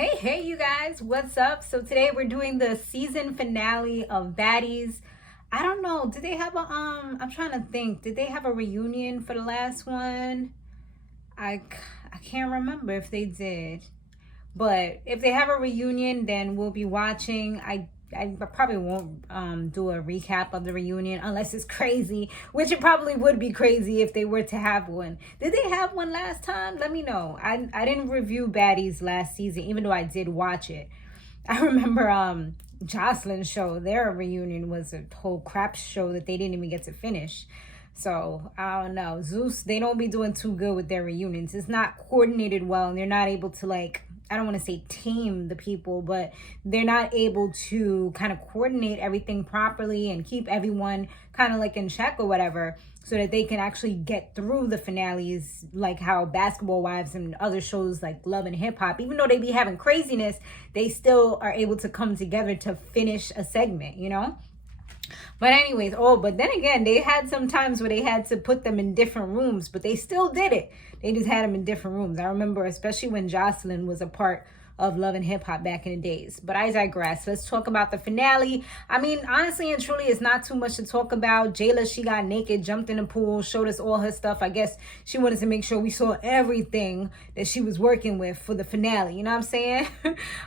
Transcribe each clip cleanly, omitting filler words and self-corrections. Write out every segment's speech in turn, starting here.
Hey, you guys, what's up? So today we're doing the season finale of Baddies. I don't know, did they have a, I'm trying to think, did they have a reunion for the last one? I can't remember if they did. But if they have a reunion, then we'll be watching. I probably won't do a recap of the reunion unless it's crazy, which it probably would be crazy if they were to have one. Did they have one last time? Let me know. I didn't review Baddies last season, even though I did watch it. I remember Jocelyn's show, their reunion was a whole crap show that they didn't even get to finish. So I don't know. Zeus, they don't be doing too good with their reunions. It's not coordinated well, and they're not able to, like, I don't want to say tame the people, but they're not able to kind of coordinate everything properly and keep everyone kind of like in check or whatever, so that they can actually get through the finales, like how Basketball Wives and other shows like Love and Hip Hop, even though they be having craziness, they still are able to come together to finish a segment, you know? But anyways, but then again, they had some times where they had to put them in different rooms, but they still did it. They just had them in different rooms. I remember, especially when Jocelyn was a part of Love and Hip Hop back in the days. But I digress. Let's talk about the finale. I mean, honestly and truly, it's not too much to talk about. Jayla, she got naked, jumped in the pool, showed us all her stuff. I guess she wanted to make sure we saw everything that she was working with for the finale. You know what I'm saying?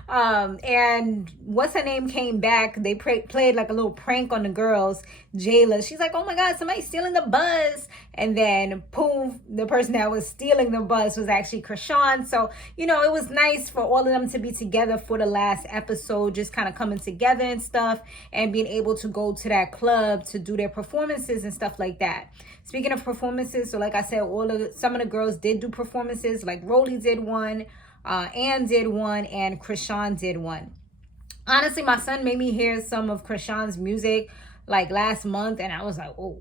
And what's her name came back. They played like a little prank on the girls. Jayla, she's like, oh my God, somebody's stealing the buzz. And then, poof, the person that was stealing the buzz was actually Chrishan. So, you know, it was nice for all of them to be together for the last episode, just kind of coming together and stuff, and being able to go to that club to do their performances and stuff like that. Speaking of performances, so like I said, some of the girls did do performances. Like Rolly did one, Ann did one, and Chrishan did one. Honestly, my son made me hear some of Chrishan's music like last month, and I was like, oh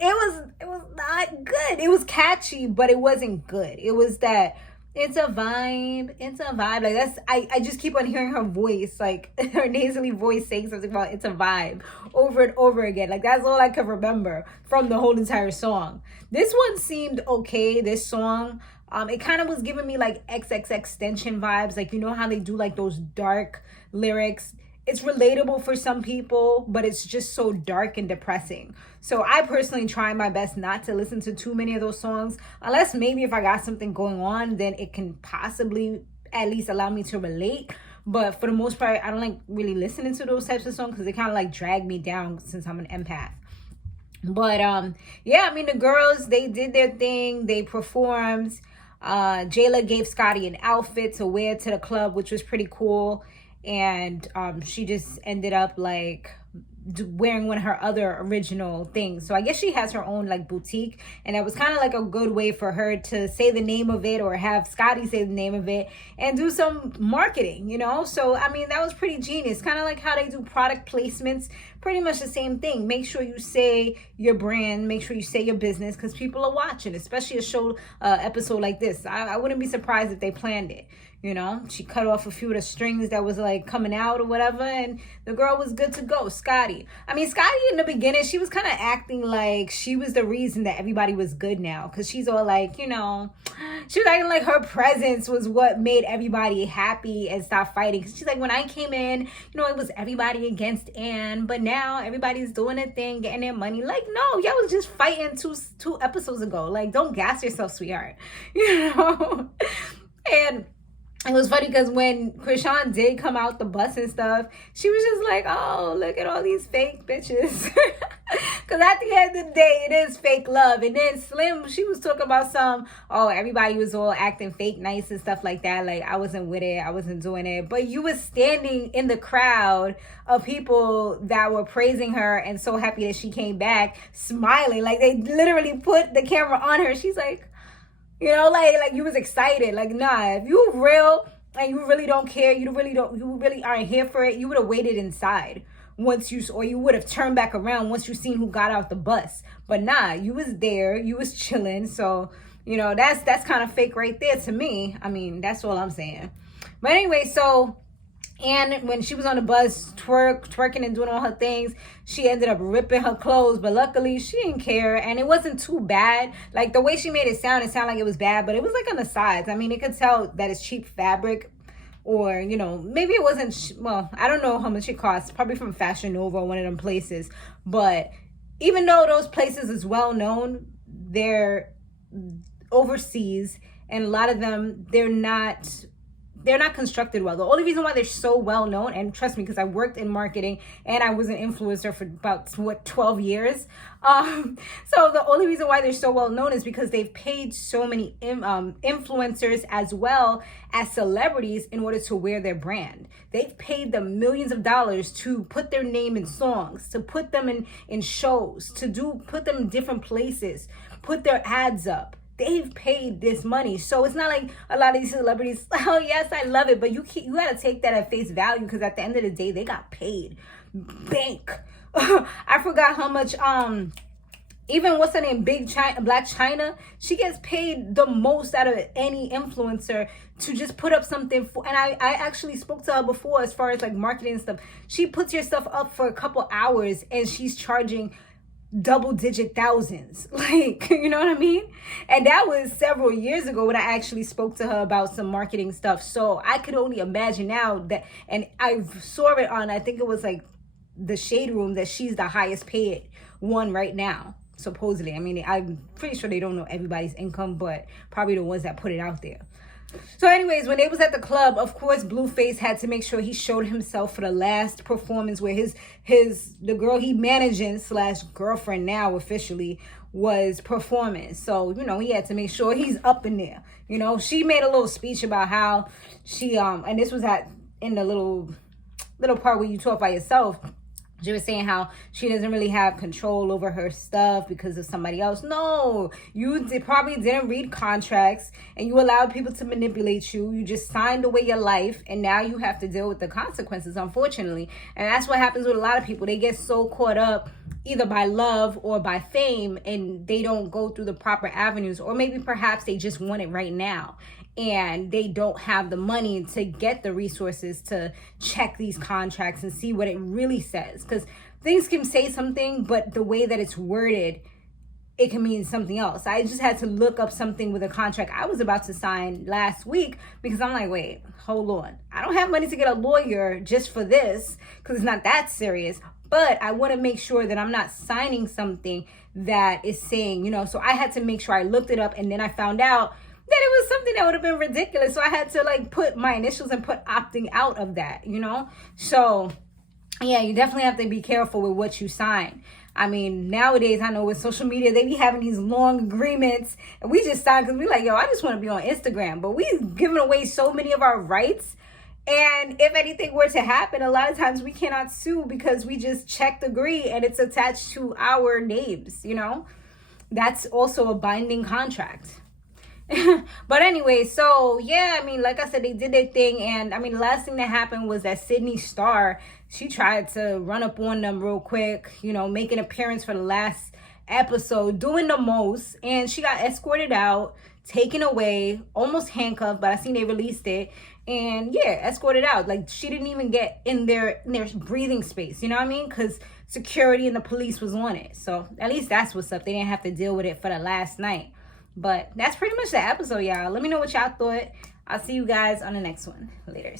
it was not good. It was catchy, but it wasn't good. It was that it's a vibe. Like, that's, I just keep on hearing her voice, like her nasally voice saying something about it's a vibe over and over again. Like, that's all I could remember from the whole entire song. This one seemed okay, this song. It kind of was giving me like XXXTentacion vibes. Like, you know how they do like those dark lyrics? It's relatable for some people, but it's just so dark and depressing. So I personally try my best not to listen to too many of those songs, unless maybe if I got something going on, then it can possibly at least allow me to relate. But for the most part, I don't like really listening to those types of songs because they kind of like drag me down since I'm an empath. But yeah, I mean, the girls, they did their thing. They performed. Jayla gave Scotty an outfit to wear to the club, which was pretty cool. And she just ended up like wearing one of her other original things. So I guess she has her own like boutique, and that was kind of like a good way for her to say the name of it, or have Scotty say the name of it, and do some marketing, you know? So I mean, that was pretty genius. Kind of like how they do product placements, pretty much the same thing. Make sure you say your brand, make sure you say your business, because people are watching, especially a show episode like this. I wouldn't be surprised if they planned it. You know, she cut off a few of the strings that was like coming out or whatever, and the girl was good to go. Scotty, I mean, Scotty in the beginning, she was kind of acting like she was the reason that everybody was good now, because she's all like, you know, she was acting like her presence was what made everybody happy and stop fighting. Cause she's like, when I came in, you know, it was everybody against Ann, but now everybody's doing their thing, getting their money. Like, no, y'all was just fighting two episodes ago. Like, don't gas yourself, sweetheart. You know. And it was funny because when Chrishan did come out the bus and stuff, she was just like, oh, look at all these fake bitches. Because at the end of the day, it is fake love. And then Slim, she was talking about everybody was all acting fake nice and stuff like that. Like, I wasn't with it. I wasn't doing it. But you was standing in the crowd of people that were praising her and so happy that she came back, smiling. Like, they literally put the camera on her. She's like, you know, like you was excited. Like, nah, if you real and you really don't care, you really aren't here for it, you would have waited inside or you would have turned back around once you seen who got out the bus. But nah, you was there, you was chilling. So, you know, that's kind of fake right there to me. I mean, that's all I'm saying. But anyway, so And when she was on the bus twerking and doing all her things, she ended up ripping her clothes. But luckily, she didn't care. And it wasn't too bad. Like, the way she made it sounded like it was bad. But it was, like, on the sides. I mean, it could tell that it's cheap fabric. Or, you know, maybe it wasn't... well, I don't know how much it costs. Probably from Fashion Nova or one of them places. But even though those places is well known, they're overseas. And a lot of them, they're not constructed well. The only reason why they're so well known, and trust me, because I worked in marketing and I was an influencer for about 12 years. So the only reason why they're so well known is because they've paid so many influencers as well as celebrities in order to wear their brand. They've paid them millions of dollars to put their name in songs, to put them in shows, put them in different places, put their ads up. They've paid this money. So it's not like a lot of these celebrities, oh yes, I love it, but you got to take that at face value, because at the end of the day, they got paid bank. I forgot how much, even what's her name, Black China, she gets paid the most out of any influencer to just put up something for, and I actually spoke to her before as far as like marketing and stuff. She puts your stuff up for a couple hours and she's charging double-digit thousands, like, you know what I mean? And that was several years ago when I actually spoke to her about some marketing stuff. So I could only imagine now that, and I saw it on, I think it was like the Shade Room, that she's the highest paid one right now, supposedly. I mean, I'm pretty sure they don't know everybody's income, but probably the ones that put it out there. So anyways, when they was at the club, of course, Blueface had to make sure he showed himself for the last performance where the girl he managing / girlfriend now officially was performing. So, you know, he had to make sure he's up in there. You know, she made a little speech about how she, and this was in the little part where you talk by yourself. She was saying how she doesn't really have control over her stuff because of somebody else. No, you probably didn't read contracts and you allowed people to manipulate you. You just signed away your life and now you have to deal with the consequences, unfortunately. And that's what happens with a lot of people. They get so caught up either by love or by fame and they don't go through the proper avenues, or maybe perhaps they just want it right now. And they don't have the money to get the resources to check these contracts and see what it really says. Because things can say something, but the way that it's worded, it can mean something else. I just had to look up something with a contract I was about to sign last week because I'm like, wait, hold on. I don't have money to get a lawyer just for this because it's not that serious. But I want to make sure that I'm not signing something that is saying, you know, so I had to make sure I looked it up, and then I found out that it was something that would have been ridiculous. So I had to like put my initials and put opting out of that, you know? So yeah, you definitely have to be careful with what you sign. I mean, nowadays, I know with social media, they be having these long agreements and we just sign because we like, yo, I just want to be on Instagram. But we've given away so many of our rights. And if anything were to happen, a lot of times we cannot sue because we just checked agree and it's attached to our names, you know? That's also a binding contract. But anyway, so yeah, I mean, like I said, they did their thing. And I mean, the last thing that happened was that Sydney Starr, she tried to run up on them real quick, you know, make an appearance for the last episode, doing the most. And she got escorted out, taken away, almost handcuffed, but I seen they released it. And yeah, escorted out. Like, she didn't even get in their breathing space, you know what I mean? Because security and the police was on it. So at least that's what's up. They didn't have to deal with it for the last night. But that's pretty much the episode, y'all. Let me know what y'all thought. I'll see you guys on the next one. Later.